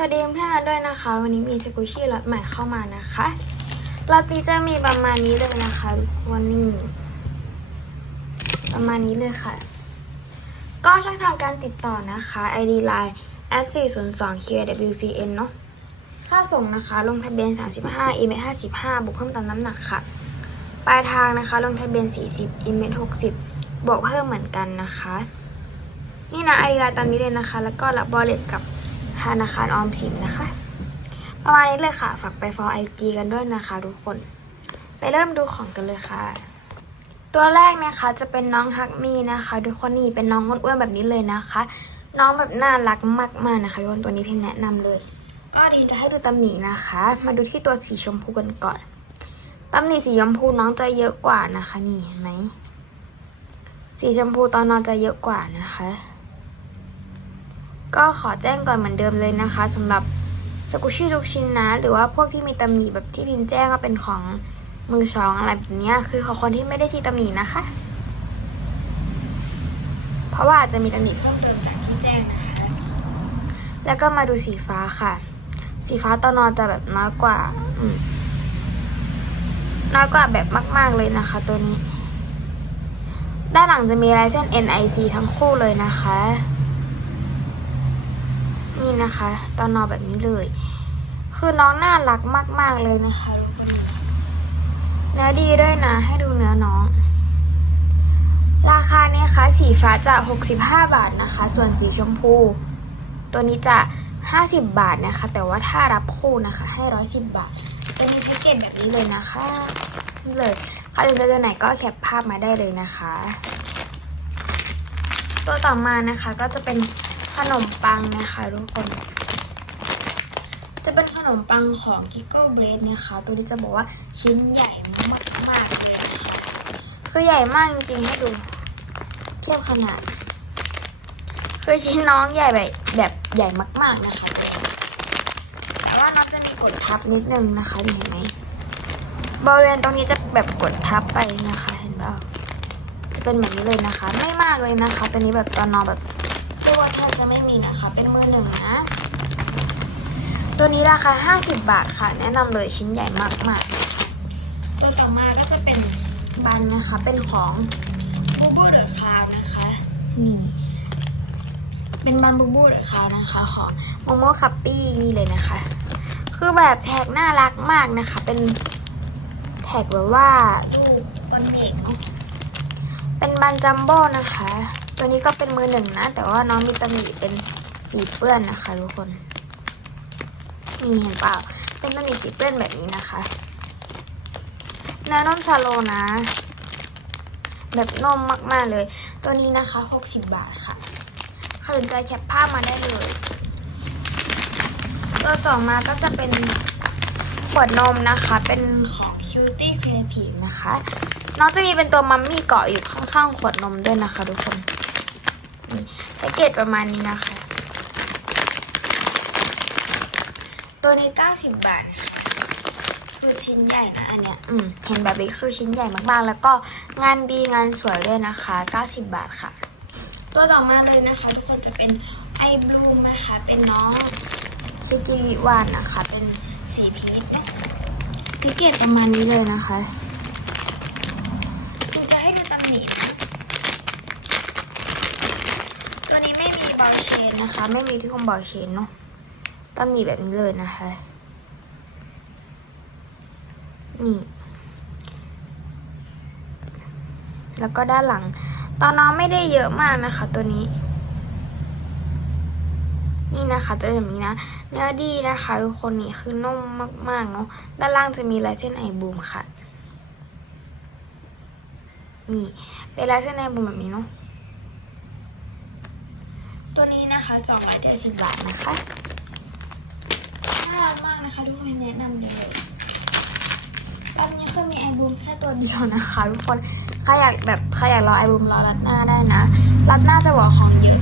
สวัสดีเพื่อนกันด้วยนะคะ วันนี้มีสกูชี่ล็อตใหม่เข้ามานะคะล็อตนี้จะมีประมาณนี้เลยนะคะทุกคนนี่ประมาณนี้เลยค่ะ ก็ช่องทางการติดต่อนะคะ ID Line s 4 0 2 kwcn เนาะค่าส่งนะคะ ลงทะเบียน 35 e m 55 บวกเพิ่มตามน้ำหนักค่ะ ปลายทางนะคะ ลงทะเบียน 40 e m 60 บวกเพิ่มเหมือนกันนะคะ นี่นะ ID Line ตอนนี้เลยนะคะ แล้วก็รับบอลเลตกับ ธนาคารออมสินนะคะ ประมาณนี้เลยค่ะ ฝากไป follow IG กันด้วยนะคะทุกคน ไปเริ่มดูของกันเลยค่ะ ตัวแรกนะคะจะเป็นน้องฮักมีนะคะทุกคนนี่เป็นน้องอ้วนๆแบบนี้เลยนะคะ น้องแบบน่ารักมากๆนะคะทุกคนตัวนี้เพียงแนะนำเลย ก็ดีจะให้ดูตำหนินะคะ มาดูที่ตัวสีชมพูกันก่อนตำหนิสีชมพูน้องจะเยอะกว่านะคะ นี่เห็นไหมสีชมพูตอนนอนจะเยอะกว่านะคะ ก็ขอแจ้งก่อนเหมือนเดิมเลยนะคะสำหรับสกุชี่ลูกชิ้นนะ หรือว่าพวกที่มีตำหนิแบบที่พิมพ์แจ้งว่าเป็นของมือสองอะไรแบบนี้คือของคนที่ไม่ได้ที่ตำหนินะคะ เพราะว่าอาจจะมีตำหนิเพิ่มเติมจากที่แจ้งนะคะ แล้วก็มาดูสีฟ้าค่ะ สีฟ้าตอนนอนจะแบบน้อยกว่าน้อยกว่าแบบมาก ๆเลยนะคะ ตัวนี้ ด้านหลังจะมีลายเส้น NIC ทั้งคู่เลยนะคะ นี่นะคะ ตอนนอนแบบนี้เลย คือน้องน่ารักมาก ๆ เลยนะคะทุกคนเนื้อดีด้วยนะ ให้ดูเนื้อน้อง ราคาเนี่ยคะสีฟ้าจะ 65 บาทนะคะ ส่วนสีชมพู ตัวนี้จะ 50 บาทนะคะ แต่ว่าถ้ารับคู่นะคะ ให้ 110 บาท จะมีแพ็กเกจแบบนี้เลยนะคะนี่เลยใครสนใจตัวไหนก็แคปภาพมาได้เลยนะคะ ตัวต่อมานะคะก็จะเป็น ขนมปังนะคะทุกคน จะเป็นขนมปังของ g i g g l e Bread นะคะ ตัวนี้จะบอกว่าชิ้นใหญ่มากๆเลยคะคือใหญ่มากจริงๆให้ดูเทียบขนาด คือชิ้นน้องใหญ่แบบแบบใหญ่มาก ๆนะคะ แต่ว่าน้องจะมีกดทับนิดนึงนะคะเห็นไหมบริเวณตรงนี้จะแบบกดทับไปนะคะ เห็นเปล่าจะเป็นแบบนี้เลยนะคะ ไม่มากเลยนะคะ ตัวนี้แบบตอนนอนแบบ ตัวแทบจะไม่มีนะคะ เป็นมือหนึ่งนะ ตัวนี้ราคา 50 บาทค่ะ แนะนำเลยชิ้นใหญ่มากๆ ตัวต่อมาก็จะเป็นบันนะคะ เป็นของบูบูเดอะคาวนะคะ นี่ เป็นบันบูบูเดอะคาวนะคะ ของโมโมคัปปี้นี่เลยนะคะ คือแบบแท็กน่ารักมากนะคะ เป็นแท็กแบบว่ารูปก้อนเมฆเนาะเป็นบันจัมโบ้นะคะ ตัวนี้ก็เป็นมือหนึ่งนะ แต่ว่าน้องมีตำหนิเป็นสีเปื้อนนะคะทุกคนนี่เห็นเปล่า เป็นตำหนิสีเปื้อนแบบนี้นะคะเนื้อนุ่มชาโลนะ แบบนุ่มมากๆเลย ตัวนี้นะคะ 60 บาทค่ะใครสนใจแคปภาพมาได้เลยตัวต่อมาก็จะเป็นขวดนมนะคะ เป็นของ Cutie Creative นะคะ น้องจะมีเป็นตัวมัมมี่เกาะอยู่ข้างๆ ขวดนมด้วยนะคะทุกคน แพ็กเกจประมาณนี้นะคะ ตัวนี้ 90 บาทคะคือชิ้นใหญ่นะ อันเนี้ย อืมเห็นแบบนี้คือชิ้นใหญ่มากๆ แล้วก็งานดีงานสวยด้วยนะคะ 90 บาทค่ะ ตัวต่อมาเลยนะคะ ทุกคนจะเป็นไอบลูมนะคะ เป็นน้องชิจิริวานนะคะ เป็นสีพีชนะแพ็กเกจประมาณนี้เลยนะคะ คือจะให้ดูตำหนินะตัวนี้ไม่มีบอลเช นะคะ ไม่มีที่คุมบอลเชนเนาะตำหนิแบบนี้เลยนะคะ นี่ แล้วก็ด้านหลัง ตอนน้องไม่ได้เยอะมากนะคะ ตัวนี้ นี่นะคะจะเป็นแบบนี้นะ เนื้อดีนะคะ ทุกคนนี่คือนุ่มมากๆเนาะ ด้านล่างจะมีลายเส้นไอบูมค่ะ นี่ เป็นลายเส้นในบุมแบบนี้เนาะ ตัวนี้นะคะ 270 บาทนะคะน่ารักมากนะคะทุกคนแนะนำเลยรอบนี้คือมีไอบูมแค่ตัวเดียวนะคะทุกคนใครอยากแบบใครอยากรอไอบูมรอรัดหน้าได้นะ รัดหน้าจะบอกของเยอะ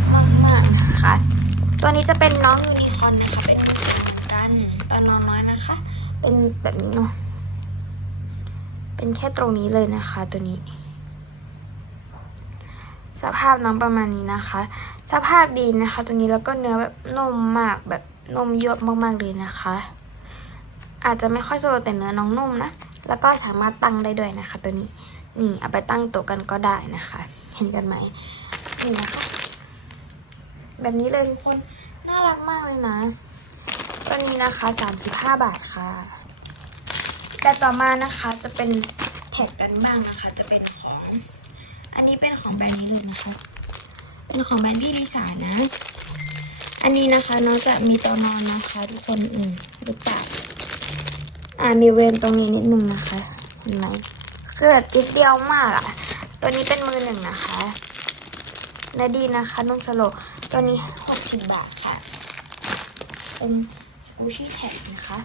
มากๆนะคะ ตัวนี้จะเป็นน้องยูนิคอนนะคะ เป็นเหมือนกันตอนนอนน้อยนะคะ เป็นแบบนี้เนาะเป็นแค่ตรงนี้เลยนะคะ ตัวนี้ สภาพน้องประมาณนี้นะคะ สภาพดีนะคะ ตัวนี้แล้วก็เนื้อแบบนุ่มมากแบบนุ่มเยอะมากๆเลยนะคะ อาจจะไม่ค่อยสโลแต่เนื้อน้องนุ่มนะ แล้วก็สามารถตั้งได้ด้วยนะคะ ตัวนี้นี่เอาไปตั้งโต๊ะกันก็ได้นะคะ เห็นกันไหมนี่นะคะแบบนี้เลยทุกคนน่ารักมากเลยนะตัวนี้นะคะ 35 บาทค่ะ แต่ต่อมานะคะจะเป็นแท็กกันบ้างนะคะ จะเป็น อันนี้เป็นของแบรนด์นี้เลยนะคะ เป็นของแบรนด์พี่ลิสานะ อันนี้นะคะน้องจะมีตัวนอนนะคะ ทุกคนอืมหรือเปล่าอ่ามีเวนตรงนี้นิดนึงนะคะเห็นไหมคือแบบนิดเดียวมากอะตัวนี้เป็นมือหนึ่งนะคะและดีนะคะนุ่มสโลว์ตัวนี้หกสิบบาทค่ะ เป็นสกูชี่แท็กนะคะ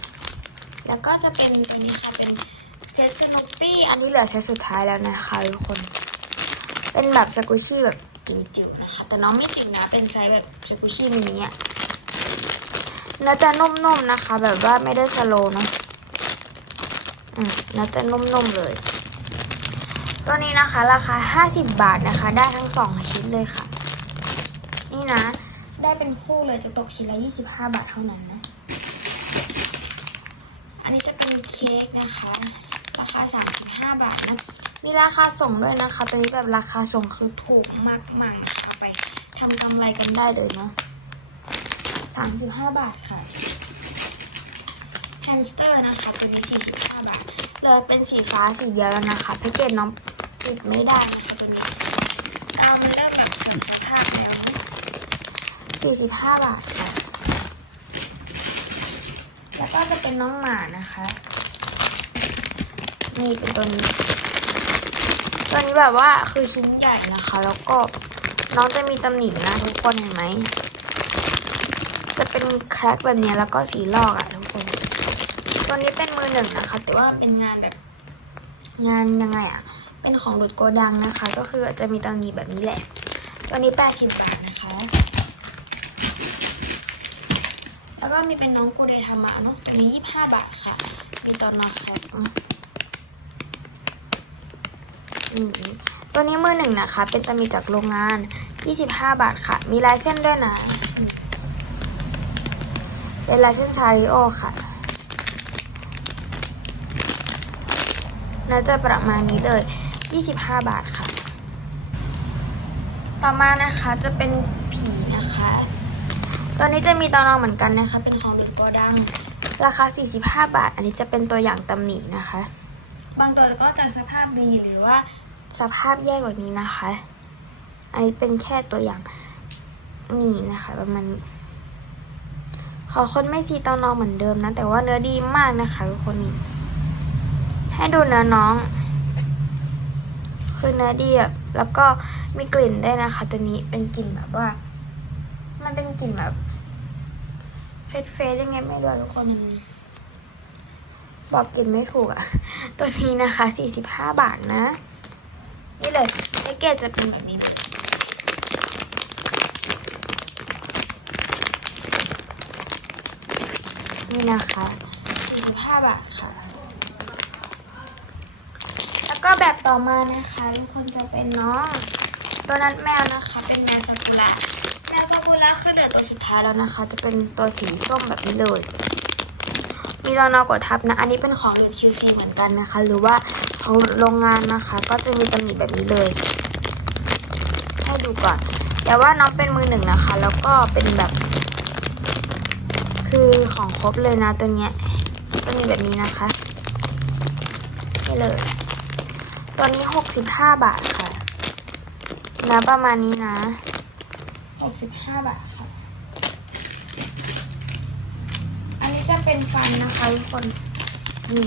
แล้วก็จะเป็นตัวนี้ค่ะเป็นเซตสนุปปี้อันนี้เหลือเซตสุดท้ายแล้วนะคะทุกคน เป็นแบบสกูชี่แบบจิ๋วๆนะคะ แต่น้องไม่จิ๋วนะ เป็นไซส์แบบสกูชี่มินิอะเนื้อจะนุ่มๆนะคะ แบบว่าไม่ได้สโลนะอืมเนื้อจะนุ่มๆเลย ตัวนี้นะคะ ราคา 50 บาทนะคะ ได้ทั้งสองชิ้นเลยค่ะ นี่นะ ได้เป็นคู่เลยจะตกชิ้นละ 25 บาทเท่านั้นนะ อันนี้จะเป็นเค้กนะคะ ราคา 35 บาทนะ มีราคาส่งด้วยนะคะตัวนี้แบบราคาส่งคือถูกมากๆนะคะเอาไปทำกำไรกันได้เลยเนาะ35บห้าบาทค่ะแฮมสเตอร์นะคะตัวนี้45บห้าบาทเลือเป็นสีฟ้าสีเดียวแล้วนะคะแพ็กเกจน้องปิดไม่ได้นะคะตัวนี้กาวมันเริ่มแบบเสื่อมสภาพแล้วนะ45บาทค่ะ แล้วก็จะเป็นน้องหมานะคะ นี่เป็นตัวนี้ ตัวนี้แบบว่าคือชิ้นใหญ่นะคะ แล้วก็น้องจะมีตำหนินะทุกคนเห็นไหม จะเป็นแครกแบบนี้แล้วก็สีลอกอะทุกคน ตัวนี้เป็นมือหนึ่งนะคะ แต่ว่ามันเป็นงานแบบ งานยังไงอะเป็นของหลุดโกดังนะคะ ก็คือจะมีตำหนิแบบนี้แหละ ตัวนี้แปดสิบบาทนะคะ แล้วก็มีเป็นน้องกูเดทามะเนาะตัวนี้ยี่ห้าบาทค่ะ มีตอนนอแคปอืม ตัวนี้มือหนึ่งนะคะ เป็นตะมีจากโรงงาน 25 บาทค่ะ มีลายเส้นด้วยนะ เป็นลายเส้นชาริโอค่ะน่าจะประมาณนี้เลย 25 บาทค่ะ ต่อมานะคะจะเป็นผีนะคะ ตัวนี้จะมีตอนรองเหมือนกันนะคะ เป็นของหลุดโกดัง ราคา 45 บาท อันนี้จะเป็นตัวอย่างตำหนินะคะ บางตัวก็จะสภาพดีหรือว่า สภาพแย่กว่านี้นะคะ อันนี้เป็นแค่ตัวอย่างนี่นะคะประมาณนี้ขอคนไม่ซีตอนนองเหมือนเดิมนะ แต่ว่าเนื้อดีมากนะคะทุกคนนี่ให้ดูเนื้อน้อง คือเนื้อดีแบบแล้วก็มีกลิ่นได้นะคะ ตัวนี้เป็นกลิ่นแบบว่า มันเป็นกลิ่นแบบเฟสเฟสยังไงไม่รู้ทุกคนมันบอกกลิ่นไม่ถูกอะตัวนี้นะคะ45บาทนะ นี่เลยแพ็กเกจจะเป็นแบบนี้นี่นะคะ45บาทค่ะ แล้วก็แบบต่อมานะคะทุกคนจะเป็นน้องโดนัทแมวนะคะ เป็นแมวซากุระแมวซากุระคือเหลือตัวสุดท้ายแล้วนะคะ จะเป็นตัวสีส้มแบบนี้เลย มีตอนอกดทับนะ อันนี้เป็นของเรียนคิวซีเหมือนกันนะคะ หรือว่า โรงงานนะคะ ก็จะมีตำหนิแบบนี้เลย ให้ดูก่อน แต่ว่าน้องเป็นมือหนึ่งนะคะ แล้วก็เป็นแบบ คือของครบเลยนะตัวเนี้ยตัวนี้แบบนี้นะคะนี่เลย ตัวนี้หกสิบห้าบาทค่ะนะประมาณนี้นะหกสิบห้าบาทค่ะ อันนี้จะเป็นฟันนะคะทุกคนนี่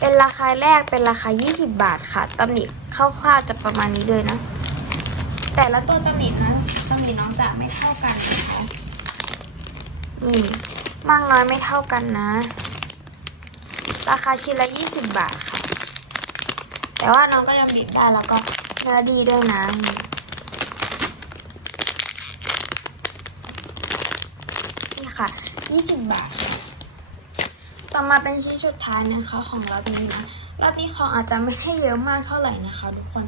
เป็นราคาแรกเป็นราคา 20 บาทค่ะตำหนิคร่าวๆจะประมาณนี้เลยนะ แต่ละตัวตำหนินะตำหนิน้องจะไม่เท่ากันนะคะนี่มากน้อยไม่เท่ากันนะ ราคาชิ้นละ 20 บาทค่ะ แต่ว่าน้องก็ยังบิดได้แล้วก็เนื้อดีด้วยนะนี่นี่ค่ะ 20 บาทค่ะ ต่อมาเป็นชิ้นสุดท้ายนะคะของล็อตนี้นะล็อตนี้ของอาจจะไม่ให้เยอะมากเท่าไหร่นะคะ ทุกคน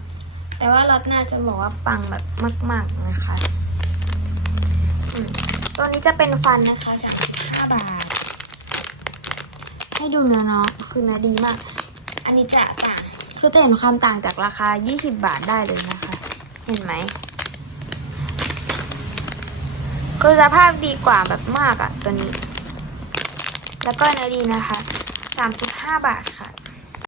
แต่ว่าล็อตหน้าจะบอกว่าปังแบบมาก ๆนะคะตัวนี้จะเป็นฟันนะคะสามสิบห้าบาท ให้ดูเนื้อเนาะคือเนื้อดีมาก อันนี้จะต่างคือจะเห็นความต่างจากราคา 20 บาทได้เลยนะคะ เห็นไหมคือสภาพดีกว่าแบบมากอะตัวนี้ แล้วก็เนื้อดีนะคะ 35 บาทค่ะ